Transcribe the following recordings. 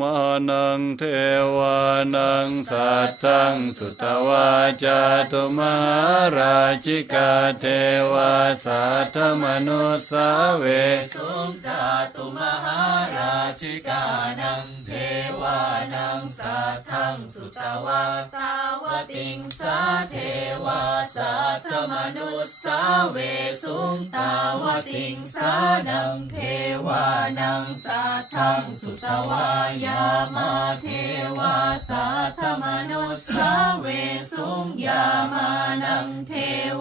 มานังเทวานังสัตตังสุตวาจาตุมหาราชิกาเทวาสัตถมนุสสาเวสุงจาตุมหาราชิกานังเทวานังสัทธังสุตวาตาวติงสาเทวาสัทธมนุสสาเว ตาวติงสานังเทวานังสัทธังสุตวายามาเทวาสัทธมนุสสาเวสุงยามานังเท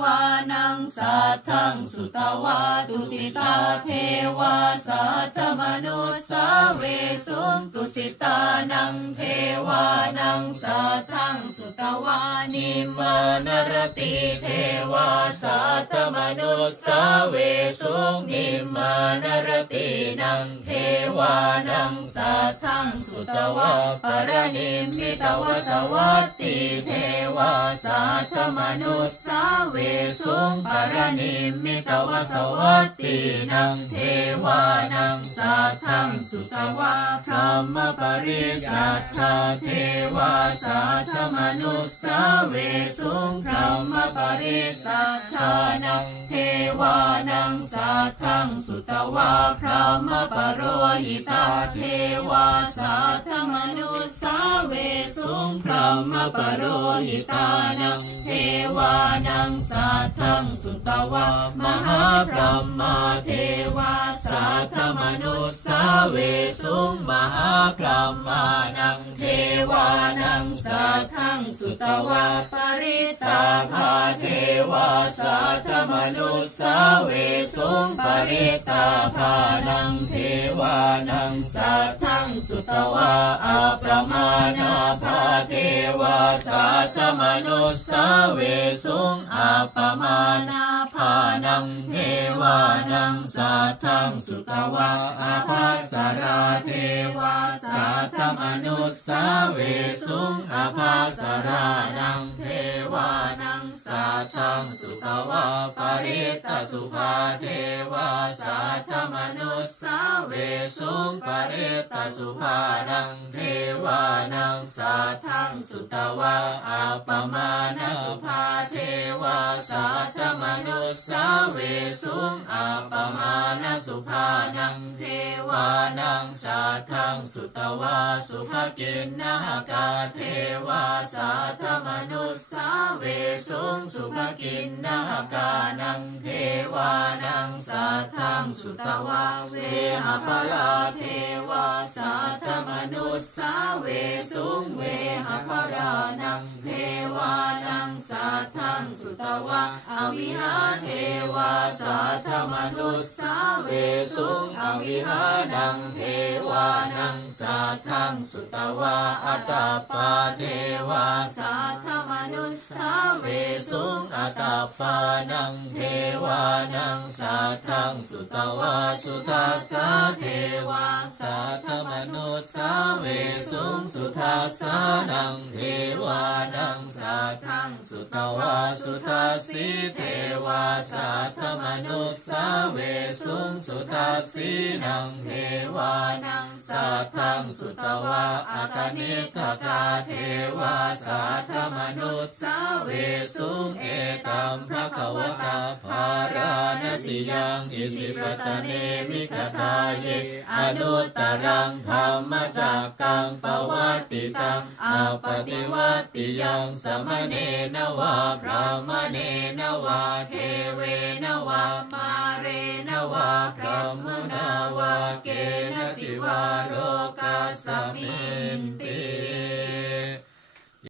วานังสัทธังสุตวาตุสิตาเทวาสัทธมนุสสาเวสุงตุสิตานังเทวานังสัทธัง สุตวานิมานรติเทวาสัทธมนุสสาเวสุนิมานรตินังเทวานังสัทธังสุตวะปรนิมมิตวสวัตติเท สัทธมนุสสาเวสุงปรณิมิตวสวัตตินังเทวานังสัทธังสุตวาพรหมปริสัชชาเทวาสัทธมนุสสาเวสุงพรหมปริสัชชานังเทานังสัทธังสุตวาพรหมปโรหิตาเทวาสัทธมนุสสาเวสุงพรหมปโรหิตานังเทวานังสัทธังสุตวามหาพรหมาเทวาสัทธมนุสสาเวสุงมหาพรหมานังเทวานังสัทธังสุตวาปริตาคาเทวาสัทธมนุสสาเวสุงปริตาภานังเทวานังสัทธังสุตวาอาประมาณาภาเทวาสัทธมนุสสาเวสุงอาปมานาภานังเทวานังสัทธังสุตวาอาภัสราเทวาสัทธมนุสสาเวสุงอาภัสรานังเทวานัง สังสุตวาปริตตสุภาเทวาสัทธมนุสสาเวสุงปริตตสุภานังเทวานังสัทังสุตวาอาปมาณสุภาเทวาสัทธมนุสสาเวสุงอาปมาณสุภานังเทวานังสัทังสุตวาสุภกินนากาเทวาสัทธมนุ สุงสุภกินนากานังเทวานังสัทธังสุตวาเวหปราเทวาสัทธมนุสสาเวสุงเวหปรานังเทวานังสัทธังสุตวาอวิหาเทวาสัทธมนุสสาเวสุงอวิหานังเทวานังสัทธังสุตวาอัตตาปาเทวาสัทธมนุสสาเวสุงอัตตาปานังเทวานังสัทธังสุตวาสุทัสสะเทวาสัทธมนุสสาเวสุงสุทัสสะนังเทวานังสัทธังสุตวาสุทัสสีเทวาสัทธมนุสสา เวสุงสุทัสสีนังเทวานังสัทธังสุตวาอาคานิกกาเทวาสัทธมนุสสาเวสุงเอตัมพระขวตาภารานสิยังอิสิปตเนมิคทาเยอนุตตรังธรรมจักกังปวัตติตังอาปฏิวัติยังสมเนนวาพระมเนนวาเทเวนวามาเรนวากรรมนาวาเกณจิวาโรกาสมินติ